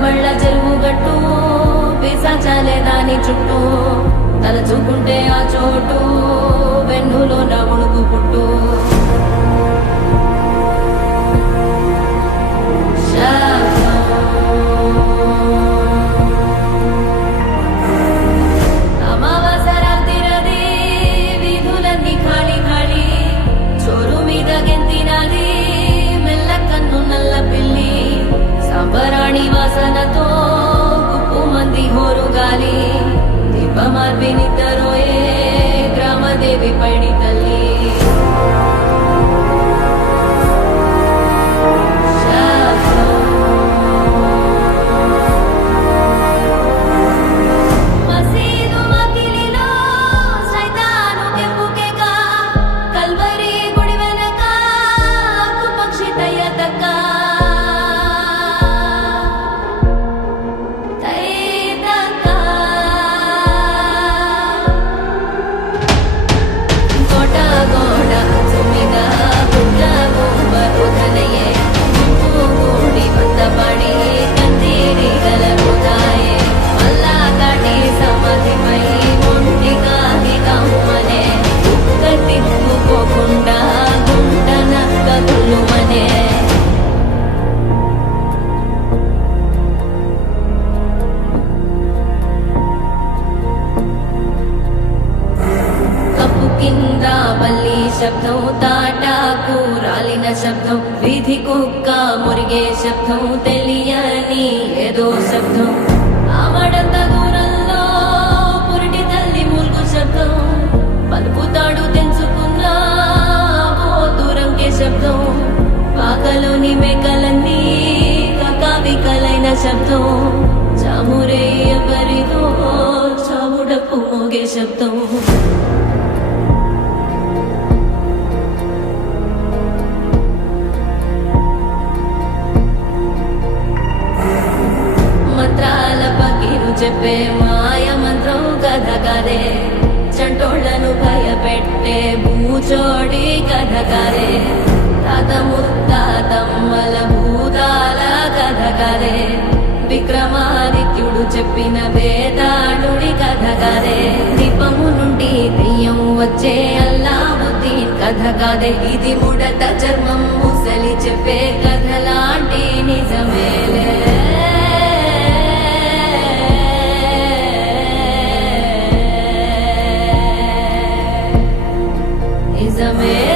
బళ్ళ చెరువు గట్టు పిశాచాలే దాని చుట్టూ తలచుకుంటే ఆ చోటు వెన్నులో నా ఉణుకు పుట్టు సంబరాణి వాసనతో గుప్పు మంది హోరుగాలి దీపమార్పి నిద్రరోయే గ్రామదేవి పైడి తల్లి కింద బల్లి శబ్దం తాటాకు రాలిన శబ్దం వీధి కుక్క మురిగే శబ్దం తెలియని ఏదో శబ్దం ఆమడంత దూరంలో పురిటి తల్లి మూల్గు శబ్దం పలుకుతాడు తెంచుకున్న దూరంకే శబ్దం పాకలోని మేకలన్నీ కకావికలైన శబ్దం చామురే ఎవరిదో చావుడప్పు మోగే శబ్దం చెప్పే మాయ మంత్రం కథ కదే చంటోళ్లను భయపెట్టే భూచోడి కథ కదే తాత ముత్తాతమ్మల భూతాల కథ కదే విక్రమాదిత్యుడు చెప్పిన వేదాళుడి కథ కదే దీపము నుండి దెయ్యం వచ్చే అల్లావుద్దీన్ కథ కదే ఇది ముడత చర్మం ముసలి చెప్పే కథ లాంటి నిజమేలే Isabel